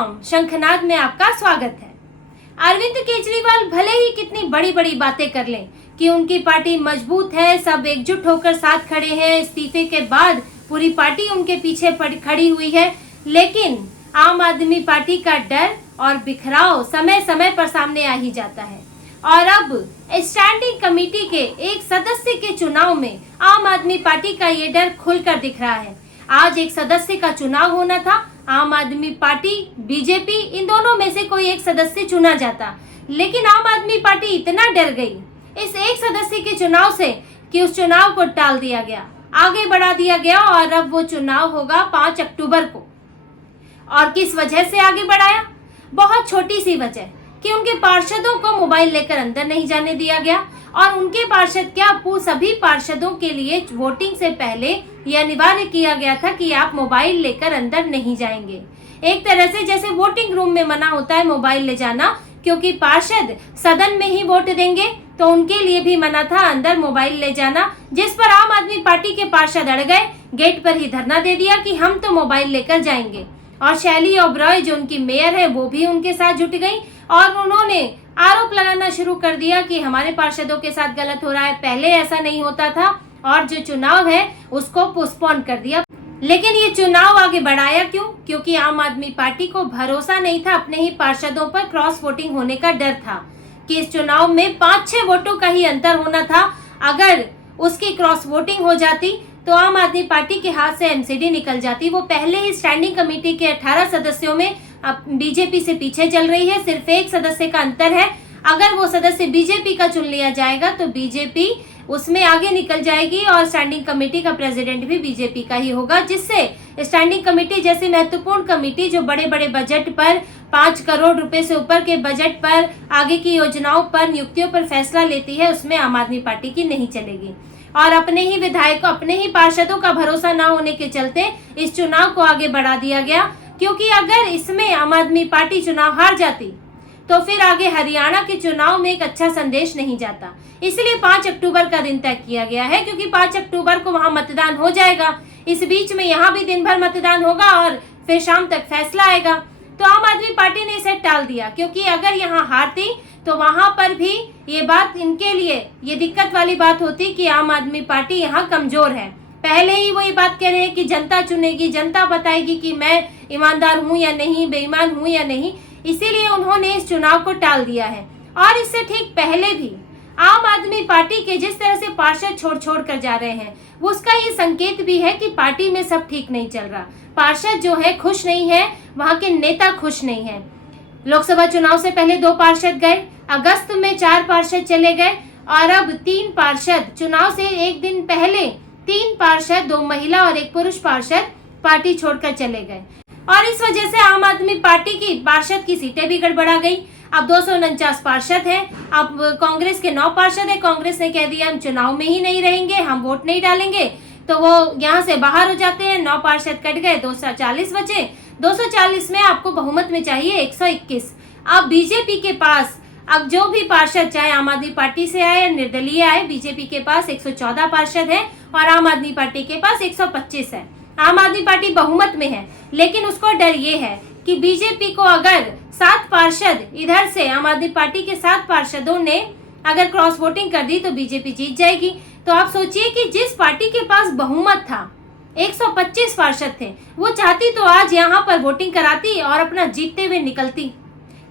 शंखनाद में आपका स्वागत है। अरविंद केजरीवाल भले ही कितनी बड़ी बड़ी बातें कर लें कि उनकी पार्टी मजबूत है, सब एकजुट होकर साथ खड़े हैं, इस्तीफे के बाद पूरी पार्टी उनके पीछे खड़ी हुई है, लेकिन आम आदमी पार्टी का डर और बिखराव समय समय पर सामने आ ही जाता है। और अब स्टैंडिंग कमेटी के एक सदस्य के चुनाव में आम आदमी पार्टी का ये डर खुलकर दिख रहा है। आज एक सदस्य का चुनाव होना था, आम आदमी पार्टी, बीजेपी, इन दोनों में से कोई एक सदस्य चुना जाता, लेकिन आम आदमी पार्टी इतना डर गई इस एक सदस्य के चुनाव से कि उस चुनाव को टाल दिया गया, आगे बढ़ा दिया गया और अब वो चुनाव होगा 5 अक्टूबर को। और किस वजह से आगे बढ़ाया? बहुत छोटी सी वजह कि उनके पार्षदों को मोबाइल लेकर अंदर नहीं जाने दिया गया और उनके पार्षद क्या सभी पार्षदों के लिए वोटिंग से पहले यह अनिवार्य किया गया था कि आप मोबाइल लेकर अंदर नहीं जाएंगे। एक तरह से जैसे वोटिंग रूम में मना होता है मोबाइल ले जाना, क्योंकि पार्षद सदन में ही वोट देंगे, तो उनके लिए भी मना था अंदर मोबाइल ले जाना, जिस पर आम आदमी पार्टी के पार्षद अड़ गए, गेट पर ही धरना दे दिया कि हम तो मोबाइल लेकर जाएंगे। और शैली ओबरॉय जो उनकी मेयर है वो भी उनके साथ जुट गई और उन्होंने आरोप लगाना शुरू कर दिया कि हमारे पार्षदों के साथ गलत हो रहा है, पहले ऐसा नहीं होता था और जो चुनाव है उसको पोस्टपोन कर दिया। लेकिन ये चुनाव आगे बढ़ाया क्यों? क्योंकि आम आदमी पार्टी को भरोसा नहीं था, अपने ही पार्षदों पर क्रॉस वोटिंग होने का डर था कि इस चुनाव में 5-6 वोटों का ही अंतर होना था। अगर उसकी क्रॉस वोटिंग हो जाती तो आम आदमी पार्टी के हाथ से एमसीडी निकल जाती। वो पहले ही स्टैंडिंग कमेटी के 18 सदस्यों में अब बीजेपी से पीछे चल रही है, सिर्फ एक सदस्य का अंतर है। अगर वो सदस्य बीजेपी का चुन लिया जाएगा तो बीजेपी उसमें आगे निकल जाएगी और स्टैंडिंग कमेटी का प्रेसिडेंट भी बीजेपी का ही होगा, जिससे स्टैंडिंग कमेटी जैसी महत्वपूर्ण कमेटी जो बड़े बड़े बजट पर 5 करोड़ रुपए से ऊपर के बजट पर, आगे की योजनाओं पर, नियुक्तियों पर फैसला लेती है, उसमें आम आदमी पार्टी की नहीं चलेगी। और अपने ही विधायकों, अपने ही पार्षदों का भरोसा न होने के चलते इस चुनाव को आगे बढ़ा दिया गया, क्योंकि अगर इसमें आम आदमी पार्टी चुनाव हार जाती तो फिर आगे हरियाणा के चुनाव में एक अच्छा संदेश नहीं जाता। इसलिए 5 अक्टूबर का दिन तय किया गया है, क्योंकि 5 अक्टूबर को वहां मतदान हो जाएगा। इस बीच में यहाँ भी दिन भर मतदान होगा और फिर शाम तक फैसला आएगा। तो आम आदमी पार्टी ने इसे टाल दिया, क्योंकि अगर यहाँ हारती तो वहां पर भी ये बात इनके लिए ये दिक्कत वाली बात होती कि आम आदमी पार्टी यहाँ कमजोर है। पहले ही वो ये बात कह रहे हैं कि जनता चुनेगी, जनता बताएगी कि मैं ईमानदार हूँ या नहीं, बेईमान हूँ या नहीं। इसीलिए उन्होंने इस चुनाव को टाल दिया है। और इससे ठीक पहले भी आम आदमी पार्टी के जिस तरह से पार्षद छोड़ कर जा रहे हैं, उसका ये संकेत भी है कि पार्टी में सब ठीक नहीं चल रहा। पार्षद जो है खुश नहीं है, वहां के नेता खुश नहीं है। लोकसभा चुनाव से पहले 2 पार्षद गए, अगस्त में 4 पार्षद चले गए और अब 3 पार्षद, चुनाव से एक दिन पहले 3 पार्षद, 2 महिला और 1 पुरुष पार्षद पार्टी छोड़कर चले गए। और इस वजह से आम आदमी पार्टी की पार्षद की सीटें भी गड़बड़ा गई। अब 249 पार्षद हैं, अब कांग्रेस के 9 पार्षद हैं। कांग्रेस ने कह दिया हम चुनाव में ही नहीं रहेंगे, हम वोट नहीं डालेंगे, तो वो यहाँ से बाहर हो जाते हैं। 9 पार्षद कट गए, 240 बचे। 240 में आपको बहुमत में चाहिए 121। अब बीजेपी के पास अब जो भी पार्षद, चाहे आम आदमी पार्टी से आए या निर्दलीय आए, बीजेपी के पास 114 पार्षद है और आम आदमी पार्टी के पास 125 है। आम आदमी पार्टी बहुमत में है, लेकिन उसको डर ये है कि बीजेपी को अगर 7 पार्षद इधर से, आम आदमी पार्टी के 7 पार्षदों ने अगर क्रॉस वोटिंग कर दी तो बीजेपी जीत जाएगी। तो आप सोचिए कि जिस पार्टी के पास बहुमत था, 125 पार्षद थे, वो चाहती तो आज यहाँ पर वोटिंग कराती और अपना जीतते हुए निकलती।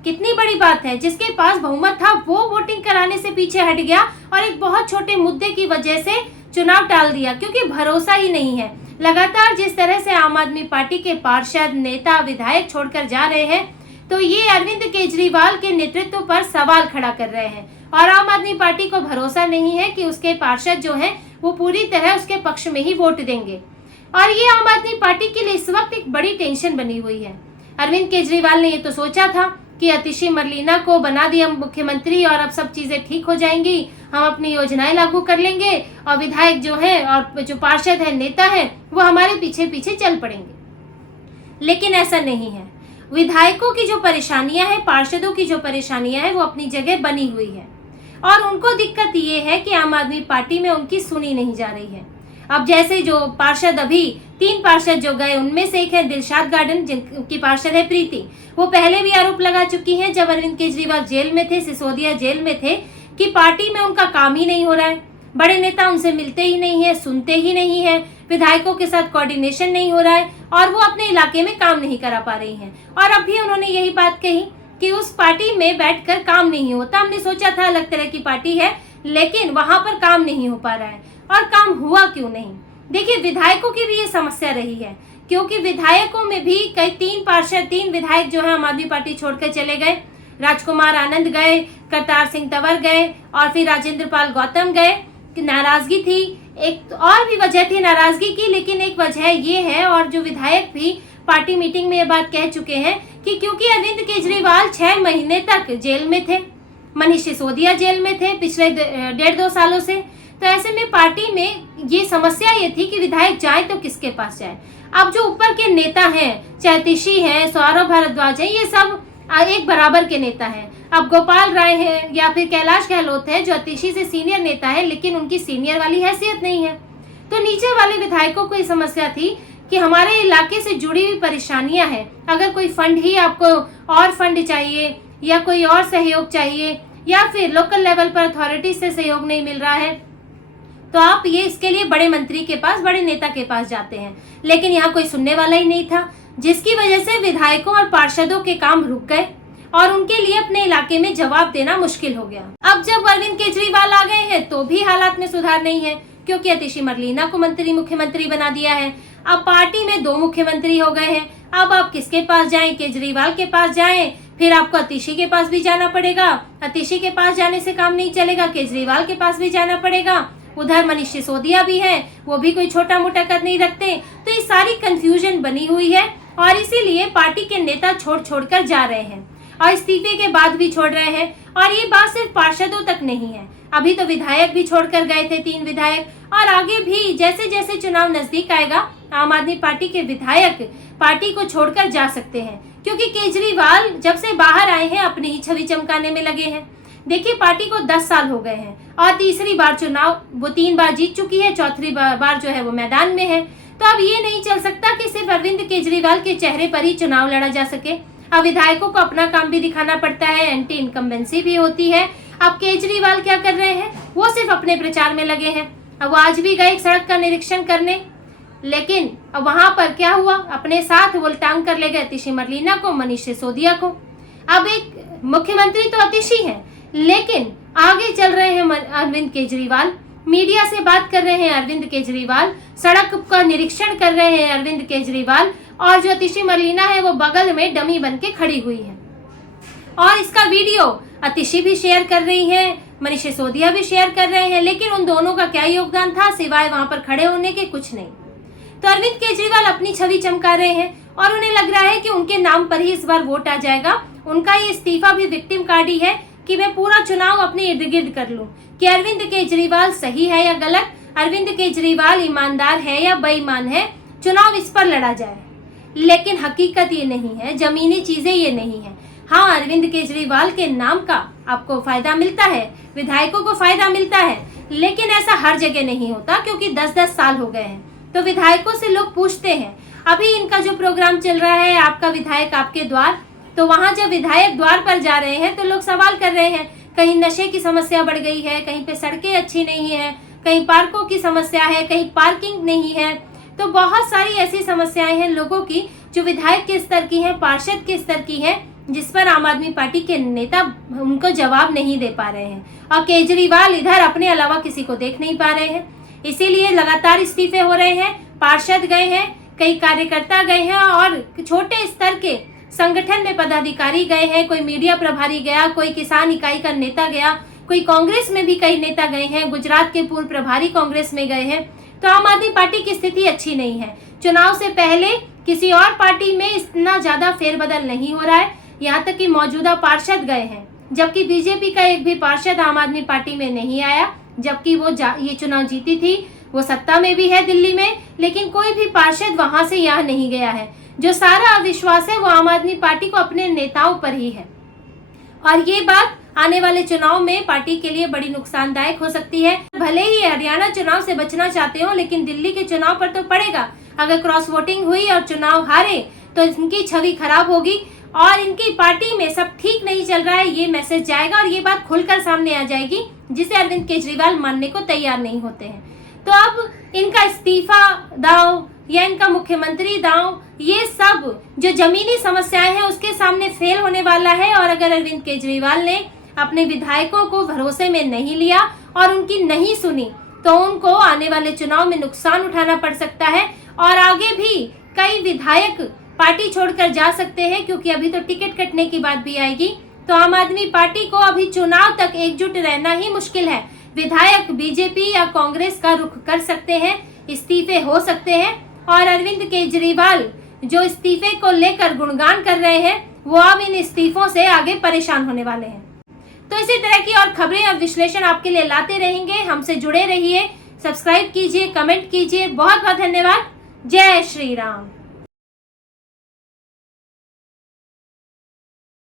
कितनी बड़ी बात है। जिसके पास बहुमत था वो वोटिंग कराने से पीछे हट गया और एक बहुत छोटे मुद्दे की वजह से चुनाव टाल दिया, क्योंकि भरोसा ही नहीं है। लगातार जिस तरह से आम आदमी पार्टी के पार्षद, नेता, विधायक छोड़कर जा रहे हैं, तो ये अरविंद केजरीवाल के नेतृत्व पर सवाल खड़ा कर रहे हैं और आम आदमी पार्टी को भरोसा नहीं है कि उसके पार्षद जो हैं वो पूरी तरह उसके पक्ष में ही वोट देंगे। और ये आम आदमी पार्टी के लिए इस वक्त एक बड़ी टेंशन बनी हुई है। अरविंद केजरीवाल ने ये तो सोचा था कि अतिशी मरलीना को बना दिया मुख्यमंत्री और अब सब चीजें ठीक हो जाएंगी, हम अपनी योजनाएं लागू कर लेंगे और विधायक जो है और जो पार्षद है, नेता है, वो हमारे पीछे पीछे चल पड़ेंगे। लेकिन ऐसा नहीं है। विधायकों की जो परेशानियां हैं, पार्षदों की जो परेशानियां हैं, वो अपनी जगह बनी हुई है और उनको दिक्कत ये है कि आम आदमी पार्टी में उनकी सुनी नहीं जा रही है। अब जैसे जो पार्षद अभी 3 पार्षद जो गए, उनमें से एक है दिलशाद गार्डन, जिनकी पार्षद है प्रीति। वो पहले भी आरोप लगा चुकी हैं जब अरविंद केजरीवाल जेल में थे, सिसोदिया जेल में थे, कि पार्टी में उनका काम ही नहीं हो रहा है, बड़े नेता उनसे मिलते ही नहीं है, सुनते ही नहीं है, विधायकों के साथ कोऑर्डिनेशन नहीं हो रहा है और वो अपने इलाके में काम नहीं करा पा रही हैं। और अब भी उन्होंने यही बात कही कि उस पार्टी में बैठकर काम नहीं होता। हमने सोचा था अलग तरह की पार्टी है, लेकिन वहां पर काम नहीं हो पा रहा है। और काम हुआ क्यों नहीं? देखिए, विधायकों की भी ये समस्या रही है, क्योंकि विधायकों में भी कई 3 विधायक जो है आम आदमी पार्टी छोड़कर चले गए। राजकुमार आनंद गए, करतार सिंह तंवर गए और फिर राजेंद्र पाल गौतम गए। नाराजगी थी, एक और भी वजह थी नाराजगी की, लेकिन एक वजह ये है, और जो विधायक भी पार्टी मीटिंग में ये बात कह चुके हैं कि क्योंकि अरविंद केजरीवाल 6 महीने तक जेल में थे, मनीष सिसोदिया जेल में थे पिछले 1.5-2 सालों से, तो ऐसे में पार्टी में ये समस्या ये थी कि विधायक जाए तो किसके पास जाए। अब जो ऊपर के नेता हैं, चाहे अतिशी हैं, सौरभ भारद्वाज हैं, ये सब एक बराबर के नेता हैं। अब गोपाल राय है या फिर कैलाश गहलोत है जो अतिशी से सीनियर नेता है, लेकिन उनकी सीनियर वाली हैसियत नहीं है। तो नीचे वाले विधायकों को ये समस्या थी कि हमारे इलाके से जुड़ी हुई परेशानियां हैं, अगर कोई फंड ही आपको और फंड चाहिए या कोई और सहयोग चाहिए या फिर लोकल लेवल पर अथॉरिटी से सहयोग नहीं मिल रहा है, तो आप ये इसके लिए बड़े मंत्री के पास, बड़े नेता के पास जाते हैं। लेकिन यहाँ कोई सुनने वाला ही नहीं था, जिसकी वजह से विधायकों और पार्षदों के काम रुक गए और उनके लिए अपने इलाके में जवाब देना मुश्किल हो गया। अब जब अरविंद केजरीवाल आ गए हैं तो भी हालात में सुधार नहीं है, क्योंकि अतिशी मरलीना को मुख्यमंत्री बना दिया है। अब पार्टी में 2 मुख्यमंत्री हो गए हैं। अब आप किसके पास जाएं? केजरीवाल के पास जाएं, फिर आपको अतिशी के पास भी जाना पड़ेगा। अतिशी के पास जाने से काम नहीं चलेगा, केजरीवाल के पास भी जाना पड़ेगा। उधर मनीष सिसोदिया भी है, वो भी कोई छोटा मोटा कद नहीं रखते। तो ये सारी कंफ्यूजन बनी हुई है और इसीलिए पार्टी के नेता छोड़ कर जा रहे हैं और इस्तीफे के बाद भी छोड़ रहे हैं। और ये बात सिर्फ पार्षदों तक नहीं है, अभी तो विधायक भी छोड़कर गए थे, 3 विधायक, और आगे भी जैसे जैसे चुनाव नजदीक आएगा आम आदमी पार्टी के विधायक पार्टी को छोड़कर जा सकते हैं, क्योंकि केजरीवाल जब से बाहर आए हैं अपनी ही छवि चमकाने में लगे हैं। देखिए, पार्टी को 10 साल हो गए हैं और तीसरी बार चुनाव वो 3 बार जीत चुकी है, चौथी बार जो है वो मैदान में है। तो अब ये नहीं चल सकता कि सिर्फ अरविंद केजरीवाल के चेहरे पर ही चुनाव लड़ा जा सके। अब विधायकों को अपना काम भी दिखाना पड़ता है, एंटी इनकम्बेंसी भी होती है। अब केजरीवाल क्या कर रहे हैं? वो सिर्फ अपने प्रचार में लगे हैं। अब वो आज भी गए सड़क का निरीक्षण करने, लेकिन अब वहां पर क्या हुआ? अपने साथ वो टांग कर ले गए अतिशी मरलीना को, मनीष सिसोदिया को। अब एक मुख्यमंत्री तो अतिशी है, लेकिन आगे चल रहे हैं अरविंद केजरीवाल, मीडिया से बात कर रहे हैं अरविंद केजरीवाल, सड़क का निरीक्षण कर रहे हैं अरविंद केजरीवाल, और जो अतिशी मरलीना है वो बगल में डमी बन के खड़ी हुई है। और इसका वीडियो अतिशी भी शेयर कर रही है, मनीष सिसोदिया भी शेयर कर रहे हैं, लेकिन उन दोनों का क्या योगदान था सिवाय वहां पर खड़े होने के? कुछ नहीं। तो अरविंद केजरीवाल अपनी छवि चमका रहे हैं और उन्हें लग रहा है कि उनके नाम पर ही इस बार वोट आ जाएगा। उनका ये इस्तीफा भी विक्टिम कार्ड ही है कि मैं पूरा चुनाव अपने इर्द गिर्द कर लूं कि अरविंद केजरीवाल सही है या गलत, अरविंद केजरीवाल ईमानदार है या बेईमान है, चुनाव इस पर लड़ा जाए। लेकिन हकीकत ये नहीं है, जमीनी चीजें ये नहीं है। हाँ, अरविंद केजरीवाल के नाम का आपको फायदा मिलता है, विधायकों को फायदा मिलता है, लेकिन ऐसा हर जगह नहीं होता, क्योंकि 10-10 साल हो गए हैं। तो विधायकों से लोग पूछते हैं, अभी इनका जो प्रोग्राम चल रहा है आपका विधायक आपके द्वार, तो वहां जब विधायक द्वार पर जा रहे हैं तो लोग सवाल कर रहे हैं, कहीं नशे की समस्या बढ़ गई है, कहीं पे सड़कें अच्छी नहीं है, कहीं पार्कों की समस्या है, कहीं पार्किंग नहीं है। तो बहुत सारी ऐसी समस्याएं हैं लोगों की जो विधायक के स्तर की हैं, पार्षद के स्तर की हैं, जिस पर आम आदमी पार्टी के नेता उनको जवाब नहीं दे पा रहे हैं। और केजरीवाल इधर अपने अलावा किसी को देख नहीं पा रहे हैं, इसीलिए लगातार इस्तीफे हो रहे हैं। पार्षद गए हैं, कई कार्यकर्ता गए हैं और छोटे स्तर के संगठन में पदाधिकारी गए हैं, कोई मीडिया प्रभारी गया, कोई किसान इकाई का नेता गया, कोई कांग्रेस में भी कई नेता गए हैं, गुजरात के पूर्व प्रभारी कांग्रेस में गए हैं। तो आम आदमी पार्टी की स्थिति अच्छी नहीं है। चुनाव से पहले किसी और पार्टी में इतना ज्यादा फेरबदल नहीं हो रहा है, यहाँ तक कि मौजूदा पार्षद गए हैं, जबकि बीजेपी का एक भी पार्षद आम आदमी पार्टी में नहीं आया। जबकि वो ये चुनाव जीती थी, वो सत्ता में भी है दिल्ली में, लेकिन कोई भी पार्षद वहां से यहाँ नहीं गया है। जो सारा अविश्वास है वो आम आदमी पार्टी को अपने नेताओं पर ही है। और ये बात आने वाले चुनाव में पार्टी के लिए बड़ी नुकसानदायक हो सकती है। भले ही हरियाणा चुनाव से बचना चाहते हो, लेकिन दिल्ली के चुनाव पर तो पड़ेगा। अगर क्रॉस वोटिंग हुई और चुनाव हारे तो इनकी छवि खराब होगी और इनकी पार्टी में सब ठीक नहीं चल रहा है, ये मैसेज जाएगा और ये बात खुलकर सामने आ जाएगी, जिसे अरविंद केजरीवाल मानने को तैयार नहीं होते हैं। तो अब इनका इस्तीफा दांव या इनका मुख्यमंत्री दांव, ये सब जो जमीनी समस्याएं हैं उसके सामने फेल होने वाला है। और अगर अरविंद केजरीवाल ने अपने विधायकों को भरोसे में नहीं लिया और उनकी नहीं सुनी, तो उनको आने वाले चुनाव में नुकसान उठाना पड़ सकता है और आगे भी कई विधायक पार्टी छोड़कर जा सकते हैं, क्योंकि अभी तो टिकट कटने की बात भी आएगी। तो आम आदमी पार्टी को अभी चुनाव तक एकजुट रहना ही मुश्किल है। विधायक बीजेपी या कांग्रेस का रुख कर सकते हैं, इस्तीफे हो सकते हैं और अरविंद केजरीवाल जो इस्तीफे को लेकर गुणगान कर रहे हैं, वो अब इन इस्तीफों से आगे परेशान होने वाले हैं। तो इसी तरह की और खबरें और विश्लेषण आपके लिए लाते रहेंगे। हमसे जुड़े रहिए, सब्सक्राइब कीजिए, कमेंट कीजिए। बहुत बहुत धन्यवाद। जय श्री राम।